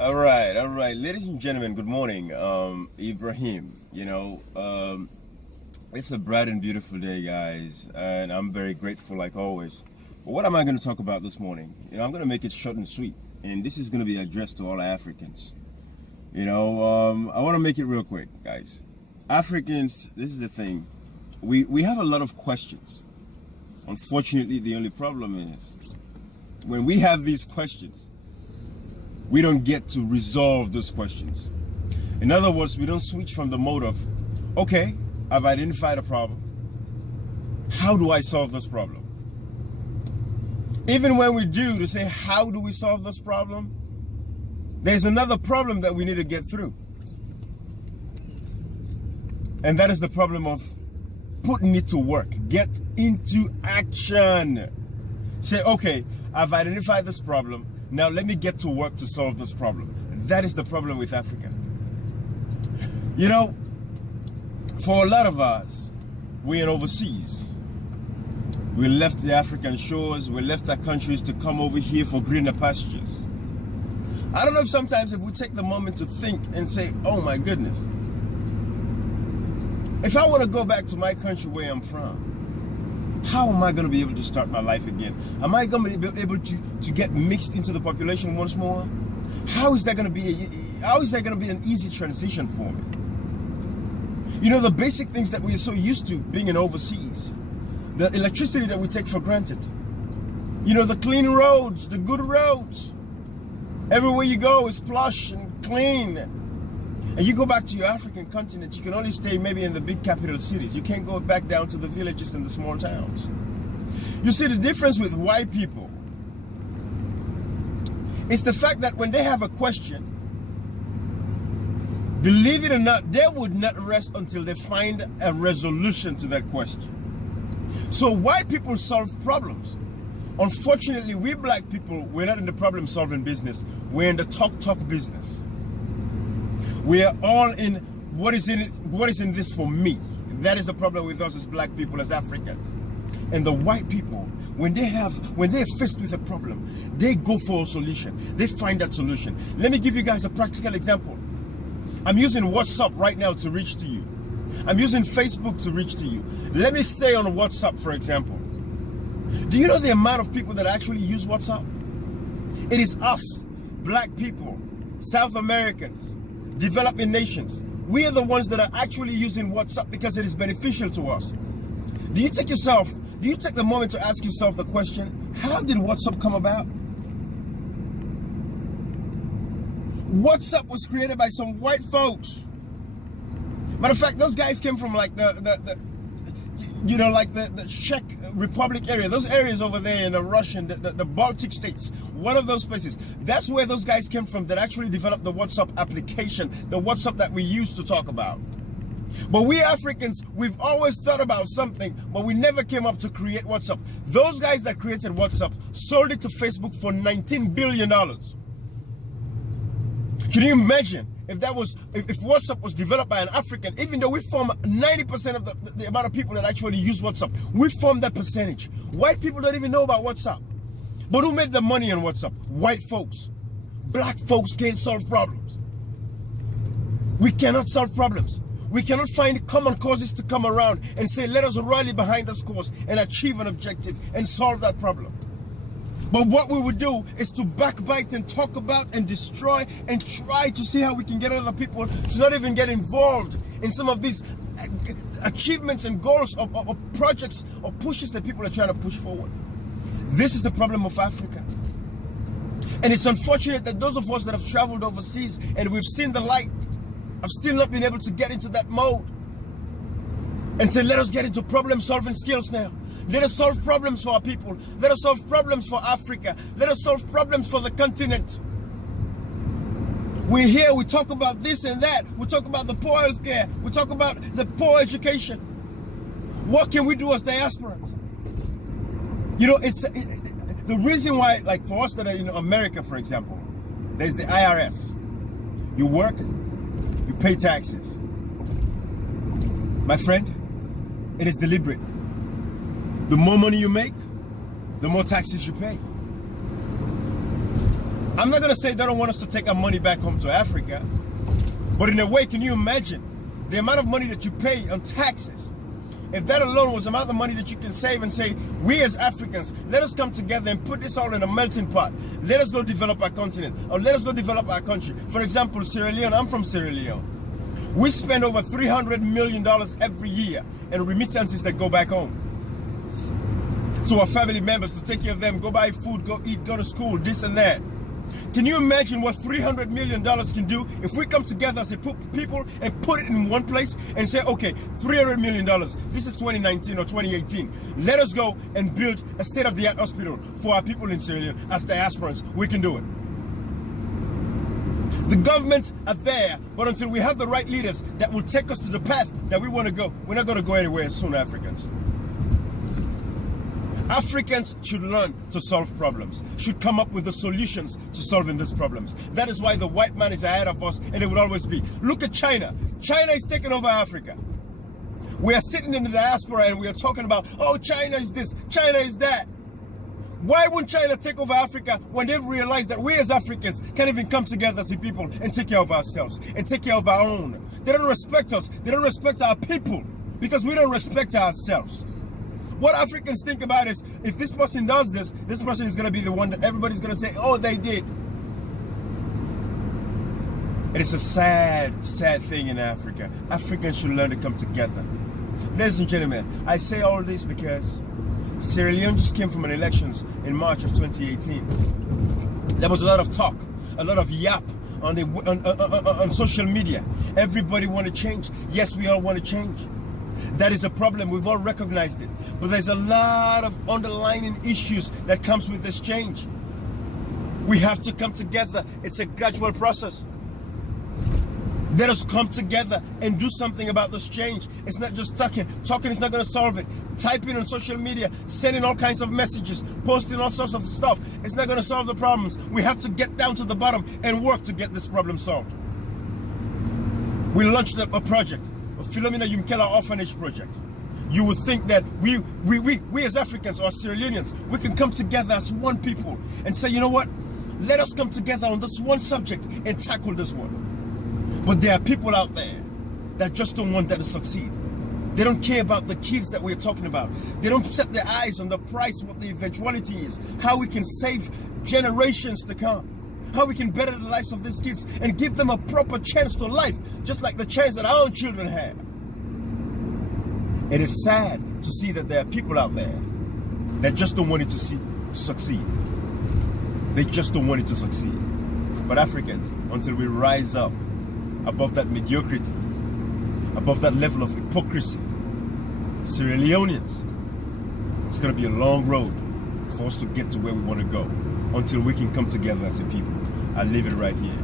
All right. Ladies and gentlemen, good morning. Ibrahim, it's a bright and beautiful day, guys, and I'm very grateful like always. But what am I going to talk about this morning? I'm going to make it short and sweet, and this is going to be addressed to all Africans. I want to make it real quick, guys. Africans, this is the thing. We have a lot of questions. Unfortunately, the only problem is when we have these questions, we don't get to resolve those questions. In other words, we don't switch from the mode of, okay, I've identified a problem. How do I solve this problem? Even when we do to say, how do we solve this problem? There's another problem that we need to get through. And that is the problem of putting it to work. Get into action. Say, okay, I've identified this problem. Now let me get to work to solve this problem. That is the problem with Africa. For a lot of us, we're overseas. We left the African shores, we left our countries to come over here for greener pastures. I don't know if sometimes if we take the moment to think and say, oh my goodness, if I want to go back to my country where I'm from, how am I going to be able to start my life again? Am I going to be able to get mixed into the population once more? How is that going to be an easy transition for me? The basic things that we're so used to being in overseas, the electricity that we take for granted, the clean roads, the good roads. Everywhere you go is plush and clean. And you go back to your African continent, you can only stay maybe in the big capital cities. You can't go back down to the villages and the small towns. You see, the difference with white people is the fact that when they have a question, believe it or not, they would not rest until they find a resolution to that question. So white people solve problems. Unfortunately, we black people, we're not in the problem solving business. We're in the talk business. We are all in what is in this for me. That is the problem with us as black people, as Africans. And the white people, when they're faced with a problem, they go for a solution. They find that solution. Let me give you guys a practical example. I'm using WhatsApp right now to reach to you. I'm using Facebook to reach to you. Let me stay on WhatsApp, for example. Do you know the amount of people that actually use WhatsApp? It is us, black people, South Americans, developing nations. We are the ones that are actually using WhatsApp because it is beneficial to us. Do you take the moment to ask yourself the question, how did WhatsApp come about? WhatsApp was created by some white folks. Matter of fact, those guys came from like the Czech Republic area, those areas over there in the Russian, the Baltic states, one of those places. That's where those guys came from that actually developed the WhatsApp application, the WhatsApp that we used to talk about. But we Africans, we've always thought about something, but we never came up to create WhatsApp. Those guys that created WhatsApp sold it to Facebook for $19 billion. Can you imagine? If WhatsApp was developed by an African, even though we form 90% of the amount of people that actually use WhatsApp, we form that percentage. White people don't even know about WhatsApp. But who made the money on WhatsApp? White folks. Black folks can't solve problems. We cannot solve problems. We cannot find common causes to come around and say, let us rally behind this cause and achieve an objective and solve that problem. But what we would do is to backbite and talk about and destroy and try to see how we can get other people to not even get involved in some of these achievements and goals or projects or pushes that people are trying to push forward. This is the problem of Africa. And it's unfortunate that those of us that have traveled overseas and we've seen the light have still not been able to get into that mode and say, let us get into problem solving skills now. Let us solve problems for our people. Let us solve problems for Africa. Let us solve problems for the continent. We're here, we talk about this and that. We talk about the poor health care. We talk about the poor education. What can we do as diasporans? The reason why, like for us that are in America, for example, there's the IRS. You work, you pay taxes. My friend, it is deliberate. The more money you make, the more taxes you pay. I'm not going to say they don't want us to take our money back home to Africa, but in a way, can you imagine the amount of money that you pay on taxes? If that alone was the amount of money that you can save and say, we as Africans, let us come together and put this all in a melting pot. Let us go develop our continent, or let us go develop our country. For example, Sierra Leone, I'm from Sierra Leone. We spend over $300 million every year in remittances that go back home. To our family members, to take care of them, go buy food, go eat, go to school, this and that. Can you imagine what $300 million can do if we come together as a people and put it in one place and say, okay, $300 million, this is 2019 or 2018. Let us go and build a state-of-the-art hospital for our people in Sierra Leone as diasporans. We can do it. The governments are there, but until we have the right leaders that will take us to the path that we want to go, we're not going to go anywhere soon, Africans. Africans should learn to solve problems, should come up with the solutions to solving these problems. That is why the white man is ahead of us, and it will always be. Look at China. China is taking over Africa. We are sitting in the diaspora and we are talking about, oh, China is this, China is that. Why wouldn't China take over Africa when they've realized that we as Africans can't even come together as a people and take care of ourselves and take care of our own? They don't respect us. They don't respect our people because we don't respect ourselves. What Africans think about is, if this person does this, this person is going to be the one that everybody's going to say, oh, they did. It is a sad, sad thing in Africa. Africans should learn to come together. Ladies and gentlemen, I say all this because Sierra Leone just came from an elections in March of 2018. There was a lot of talk, a lot of yap on social media. Everybody want to change. Yes, we all want to change. That is a problem. We've all recognized it. But there's a lot of underlying issues that comes with this change. We have to come together. It's a gradual process. Let us come together and do something about this change. It's not just talking. Talking is not going to solve it. Typing on social media, sending all kinds of messages, posting all sorts of stuff, it's not going to solve the problems. We have to get down to the bottom and work to get this problem solved. We launched a project, a Philomena Yumkela Orphanage Project. You would think that we as Africans or Sierra Leoneans, we can come together as one people and say, you know what? Let us come together on this one subject and tackle this one. But there are people out there that just don't want that to succeed. They don't care about the kids that we're talking about. They don't set their eyes on the price, what the eventuality is, how we can save generations to come, how we can better the lives of these kids and give them a proper chance to life, just like the chance that our own children have. It is sad to see that there are people out there that just don't want it to succeed. They just don't want it to succeed. But Africans, until we rise up above that mediocrity, above that level of hypocrisy, Sierra Leoneans, it's going to be a long road for us to get to where we want to go until we can come together as a people. I leave it right here.